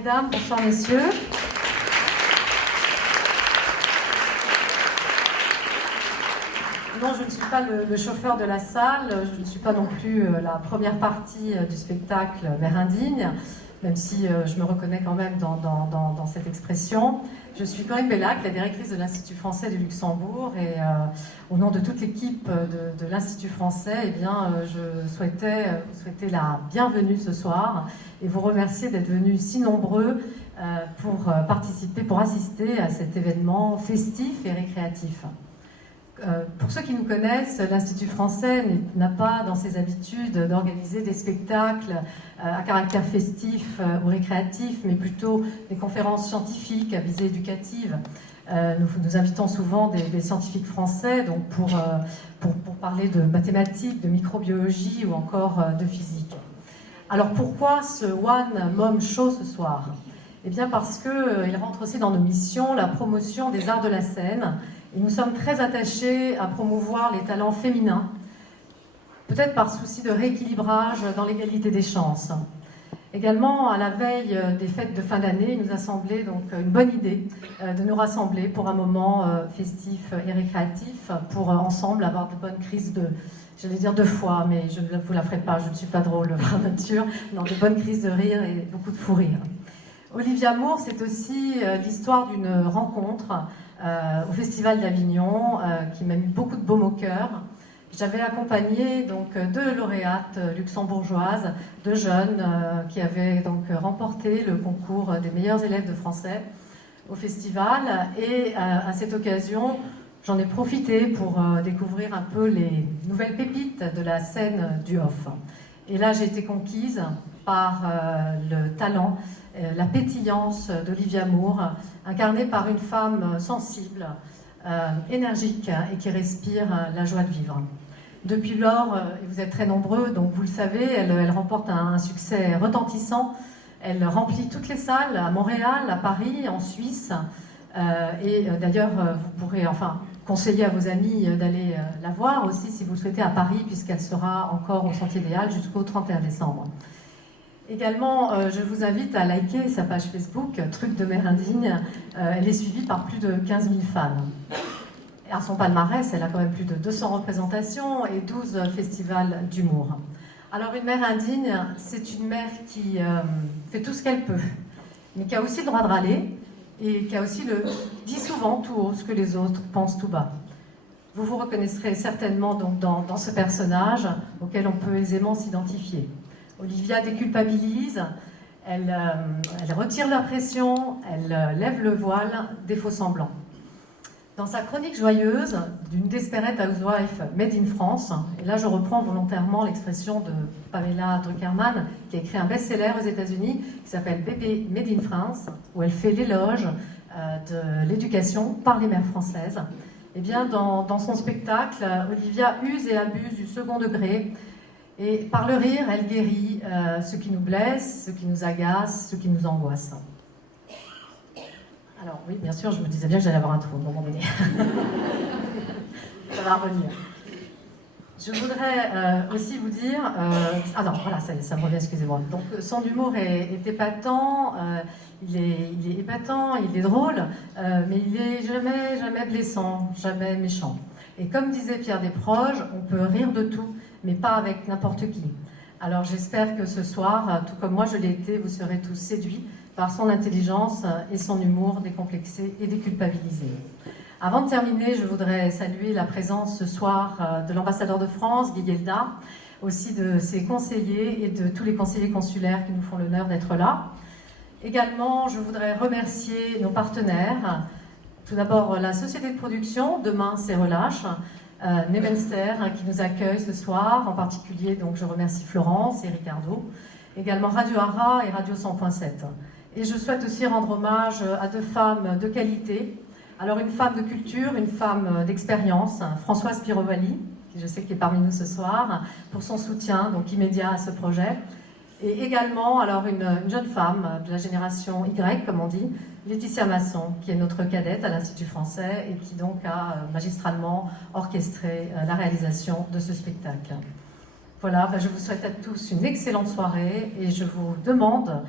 mesdames, bonsoir messieurs. Non, je ne suis pas le chauffeur de la salle, je ne suis pas non plus la première partie du spectacle Mère indigne, même si je me reconnais quand même dans cette expression. Je suis Corinne Bellac, la directrice de l'Institut français du Luxembourg, et au nom de toute l'équipe de l'Institut français, eh bien, je souhaitais vous souhaiter la bienvenue ce soir et vous remercier d'être venus si nombreux pour participer, pour assister à cet événement festif et récréatif. Pour ceux qui nous connaissent, l'Institut français n'a pas dans ses habitudes d'organiser des spectacles à caractère festif ou récréatif, mais plutôt des conférences scientifiques à visée éducative. Nous invitons souvent des scientifiques français donc pour parler de mathématiques, de microbiologie ou encore de physique. Alors pourquoi ce One Mom Show ce soir? Eh bien parce qu'il rentre aussi dans nos missions la promotion des arts de la scène. Et nous sommes très attachés à promouvoir les talents féminins, peut-être par souci de rééquilibrage dans l'égalité des chances. Également, à la veille des fêtes de fin d'année, il nous a semblé donc une bonne idée de nous rassembler pour un moment festif et récréatif, pour ensemble avoir de bonnes crises j'allais dire de foi, mais je ne vous la ferai pas, je ne suis pas drôle par nature, non, de bonnes crises de rire et beaucoup de fou rire. Olivia Moore, c'est aussi l'histoire d'une rencontre au Festival d'Avignon, qui m'a mis beaucoup de baume au cœur. J'avais accompagné donc deux lauréates luxembourgeoises, deux jeunes qui avaient donc remporté le concours des meilleurs élèves de français au festival. Et à cette occasion, j'en ai profité pour découvrir un peu les nouvelles pépites de la scène du off. Et là, j'ai été conquise par le talent, la pétillance d'Olivia Moore, incarnée par une femme sensible, énergique et qui respire la joie de vivre. Depuis lors, et vous êtes très nombreux, donc vous le savez, elle remporte un succès retentissant. Elle remplit toutes les salles à Montréal, à Paris, en Suisse. Et d'ailleurs, vous pourrez conseiller à vos amis d'aller la voir aussi si vous le souhaitez à Paris, puisqu'elle sera encore au Sentier des Halles jusqu'au 31 décembre. Également, je vous invite à liker sa page Facebook, Truc de Mère indigne. Elle est suivie par plus de 15 000 fans. À son palmarès, elle a quand même plus de 200 représentations et 12 festivals d'humour. Alors, une mère indigne, c'est une mère qui fait tout ce qu'elle peut, mais qui a aussi le droit de râler et qui a aussi dit souvent tout haut ce que les autres pensent tout bas. Vous vous reconnaîtrez certainement donc dans ce personnage auquel on peut aisément s'identifier. Olivia déculpabilise, elle retire la pression, elle lève le voile des faux semblants. Dans sa chronique joyeuse d'une Desperate Housewife Made in France, et là je reprends volontairement l'expression de Pamela Druckerman, qui a écrit un best-seller aux États-Unis qui s'appelle Bébé Made in France, où elle fait l'éloge de l'éducation par les mères françaises. Eh bien, dans son spectacle, Olivia use et abuse du second degré. Et par le rire, elle guérit ce qui nous blesse, ce qui nous agace, ce qui nous angoisse. Alors oui, bien sûr, je me disais bien que j'allais avoir un trou à un moment donné. Ça va revenir. Je voudrais aussi vous dire... Ah non, voilà, ça me revient, excusez-moi. Donc son humour est épatant, il est épatant, il est drôle, mais il est jamais blessant, jamais méchant. Et comme disait Pierre Desproges, on peut rire de tout, mais pas avec n'importe qui. Alors j'espère que ce soir, tout comme moi je l'ai été, vous serez tous séduits par son intelligence et son humour décomplexé et déculpabilisé. Avant de terminer, je voudrais saluer la présence ce soir de l'ambassadeur de France, Guy Guelda, aussi de ses conseillers et de tous les conseillers consulaires qui nous font l'honneur d'être là. Également, je voudrais remercier nos partenaires. Tout d'abord, la société de production, Demain c'est Relâche, Nebenster, qui nous accueille ce soir, en particulier, donc je remercie Florence et Ricardo, également Radio Ara et Radio 100.7. Et je souhaite aussi rendre hommage à deux femmes de qualité. Alors une femme de culture, une femme d'expérience, Françoise Pirovalli, qui je sais qui est parmi nous ce soir, pour son soutien donc immédiat à ce projet. Et également alors une jeune femme de la génération Y, comme on dit, Laetitia Masson, qui est notre cadette à l'Institut français et qui donc a magistralement orchestré la réalisation de ce spectacle. Voilà, je vous souhaite à tous une excellente soirée et je vous demande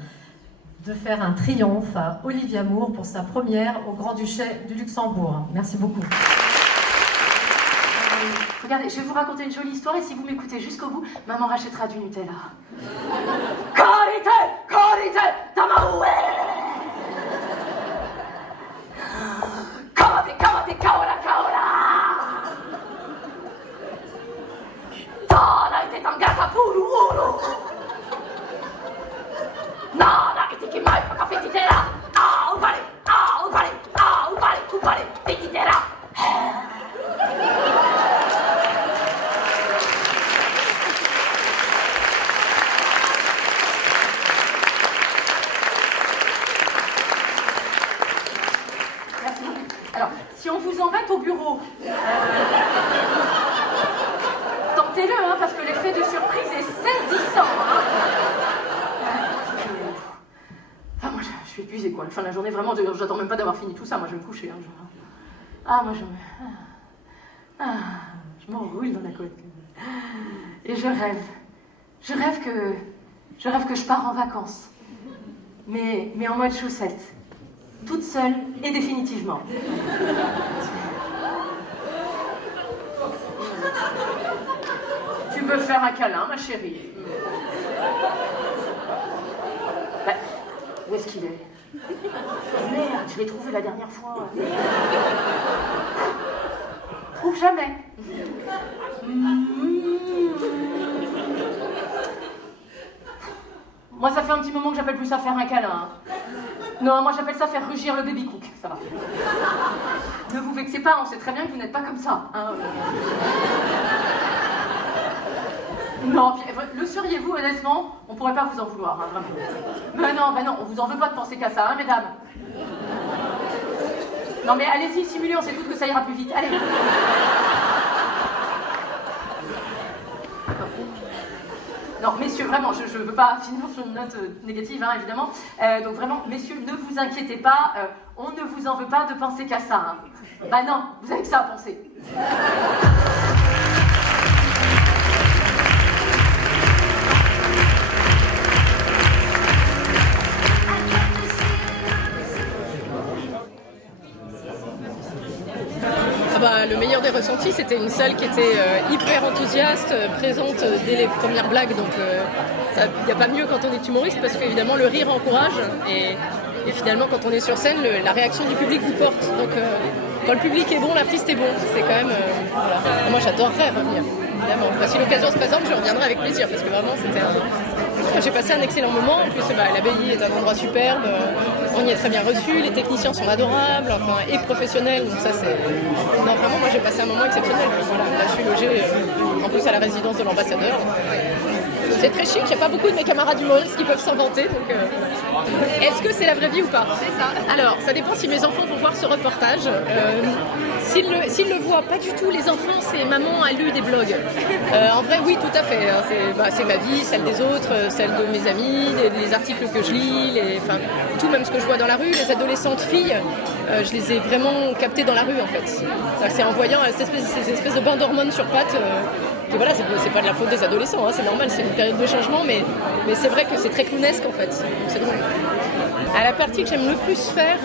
de faire un triomphe à Olivia Moore pour sa première au Grand-Duché du Luxembourg. Merci beaucoup. Regardez, je vais vous raconter une jolie histoire et si vous m'écoutez jusqu'au bout, maman rachètera du Nutella. Karite, karite, tamaue! Kawate, kawate, kaora, kaora! Tanaite tangata puru uru! Nana ite kimai pa kafetitera! Ah, upare, ah, upare, ah, upare, upare, fetitera! Alors, si on vous embête au bureau, tentez-le, hein, parce que l'effet de surprise est saisissant. Hein. Enfin, moi, je suis épuisée, quoi. À la fin de la journée, vraiment, j'attends même pas d'avoir fini tout ça. Moi, je vais me coucher. Hein, Ah, moi, je m'enroule dans la côte. Et je rêve. Je rêve que je pars en vacances. Mais en mode chaussette. Toute seule et définitivement. Tu veux faire un câlin, ma chérie? Bah, où est-ce qu'il est? Merde, je l'ai trouvé la dernière fois. Trouve jamais. Moi, ça fait un petit moment que j'appelle plus ça faire un câlin. Hein. Non, moi j'appelle ça faire rugir le baby cook, ça va. Ne vous vexez pas, on sait très bien que vous n'êtes pas comme ça. Hein. Non, puis, le seriez-vous honnêtement? On pourrait pas vous en vouloir, hein, vraiment. Mais non, on vous en veut pas de penser qu'à ça, hein, mesdames. Non mais allez-y, simulez, on sait toutes que ça ira plus vite. Allez. Non, messieurs, vraiment, je ne veux pas finir sur une note négative, hein, évidemment. Donc vraiment, messieurs, ne vous inquiétez pas, on ne vous en veut pas de penser qu'à ça. Hein. Bah non, vous avez que ça à penser. Le meilleur des ressentis, c'était une salle qui était hyper enthousiaste, présente dès les premières blagues, donc il n'y a pas mieux quand on est humoriste parce qu'évidemment le rire encourage et finalement quand on est sur scène, la réaction du public vous porte. Donc quand le public est bon, l'artiste est bon. C'est quand même... voilà. Moi j'adorerais revenir, évidemment. Enfin, si l'occasion se présente, je reviendrai avec plaisir parce que vraiment c'était j'ai passé un excellent moment. En plus, l'abbaye est un endroit superbe. On y est très bien reçu. Les techniciens sont adorables, enfin, et professionnels. Donc ça, c'est... Non, vraiment, moi, j'ai passé un moment exceptionnel. Voilà, là, je suis logée en plus à la résidence de l'ambassadeur. C'est très chic. Il n'y a pas beaucoup de mes camarades humoristes qui peuvent s'en vanter. Donc, est-ce que c'est la vraie vie ou pas? C'est ça. Alors, ça dépend si mes enfants vont voir ce reportage. S'ils le voient, pas du tout. Les enfants, c'est maman a lu des blogs. En vrai, oui, tout à fait. Hein. C'est ma vie, celle des autres, celle de mes amis, les articles que je lis, tout, même ce que je vois dans la rue. Les adolescentes filles, je les ai vraiment captées dans la rue, en fait. C'est en voyant ces espèces de bains d'hormones sur pattes. Que voilà, c'est pas de la faute des adolescents, hein, c'est normal, c'est une période de changement, mais c'est vrai que c'est très clownesque, en fait. Donc, c'est drôle. À la partie que j'aime le plus faire,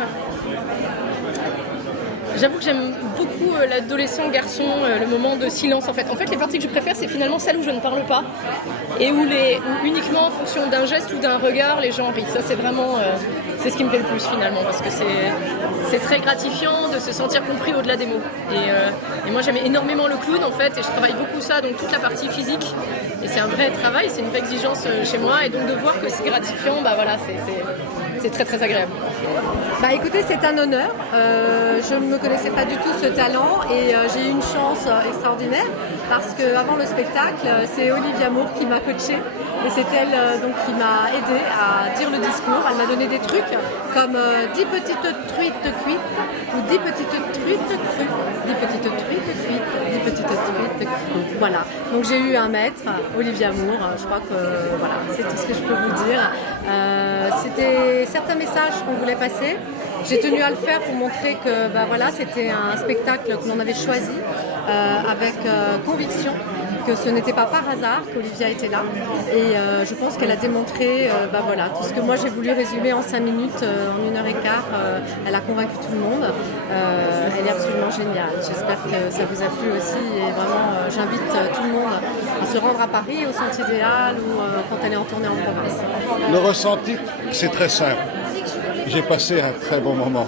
j'avoue que j'aime beaucoup l'adolescent garçon, le moment de silence en fait. En fait, les parties que je préfère, c'est finalement celles où je ne parle pas et où uniquement en fonction d'un geste ou d'un regard, les gens rient. Ça, c'est vraiment c'est ce qui me fait le plus finalement parce que c'est très gratifiant de se sentir compris au-delà des mots. Et moi, j'aime énormément le clown en fait et je travaille beaucoup ça, donc toute la partie physique. Et c'est un vrai travail, c'est une vraie exigence chez moi et donc de voir que c'est gratifiant, bah voilà, c'est très très agréable. Bah écoutez, c'est un honneur. Je ne me connaissais pas du tout ce talent et j'ai eu une chance extraordinaire parce qu'avant le spectacle, c'est Olivia Moore qui m'a coachée et c'est elle donc qui m'a aidée à dire le discours. Elle m'a donné des trucs comme 10 petites truites cuites ou 10 petites truites crues, 10 petites truites cuites, 10 petites truites crues. Voilà. Donc j'ai eu un maître, Olivia Moore. Je crois que voilà, c'est tout ce que je peux vous dire. C'était certains messages qu'on voulait passer. J'ai tenu à le faire pour montrer que bah, voilà, c'était un spectacle que l'on avait choisi avec conviction que ce n'était pas par hasard qu'Olivia était là. Et je pense qu'elle a démontré voilà, tout ce que moi j'ai voulu résumer en 5 minutes, en 1h15. Elle a convaincu tout le monde. Elle est absolument géniale. J'espère que ça vous a plu aussi. Et vraiment, j'invite tout le monde à se rendre à Paris, au Sentier des Halles ou quand elle est en tournée en province. Le ressenti, c'est très simple. J'ai passé un très bon moment.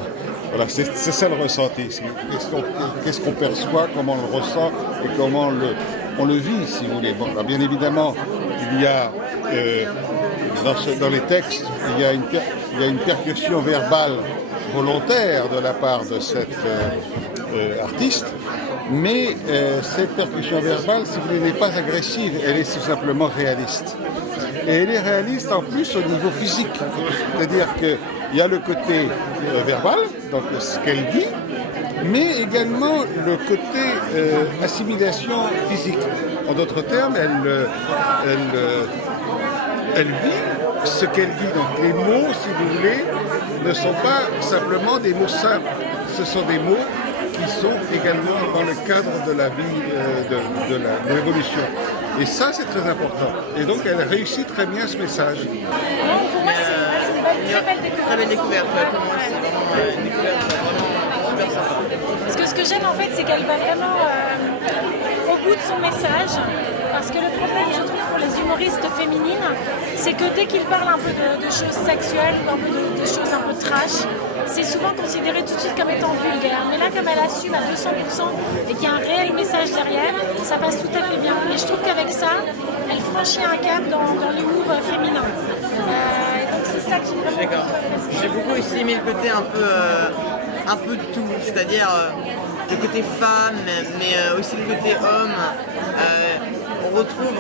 Voilà, c'est ça le ressenti. Qu'est-ce qu'on perçoit, comment on le ressent et comment on le vit, si vous voulez. Bon, alors bien évidemment, il y a dans les textes, il y a une percussion verbale volontaire de la part de cette artiste, mais cette percussion verbale, si vous voulez, n'est pas agressive, elle est tout simplement réaliste. Et elle est réaliste en plus au niveau physique, c'est-à-dire qu'il y a le côté verbal, donc ce qu'elle dit, mais également le côté assimilation physique. En d'autres termes, elle vit ce qu'elle dit. Donc les mots, si vous voulez, ne sont pas simplement des mots simples, ce sont des mots qui sont également dans le cadre de la vie, de l'évolution. Et ça, c'est très important. Et donc, elle réussit très bien ce message. Pour moi, c'est une très belle découverte. Très belle découverte, pour moi, c'est vraiment une découverte vraiment super sympa. Parce que ce que j'aime, en fait, c'est qu'elle va vraiment au bout de son message. Parce que le problème, je trouve, pour les humoristes féminines, c'est que dès qu'ils parlent un peu de choses sexuelles ou un peu de choses un peu trash, c'est souvent considéré tout de suite comme étant vulgaire. Mais là, comme elle assume à 200% et qu'il y a un réel message derrière, ça passe tout à fait bien. Et je trouve qu'avec ça, elle franchit un cap dans l'humour féminin. Et donc c'est ça que j'ai vraiment D'accord. apprécié. J'ai beaucoup aussi aimé le côté un peu de tout, c'est-à-dire le côté femme, mais aussi le côté homme. On retrouve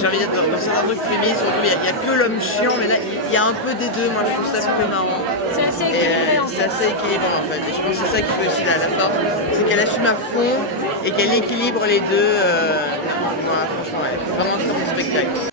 j'ai envie de dire, dans certains trucs féministes, il n'y a que l'homme chiant, mais là, il y a un peu des deux. Moi, je trouve ça plutôt marrant. C'est assez équilibré, en fait. C'est assez équilibré, en fait. Et je pense que c'est ça qui fait aussi la force. C'est qu'elle assume à fond et qu'elle équilibre les deux. Franchement, ouais. Vraiment un très bon spectacle.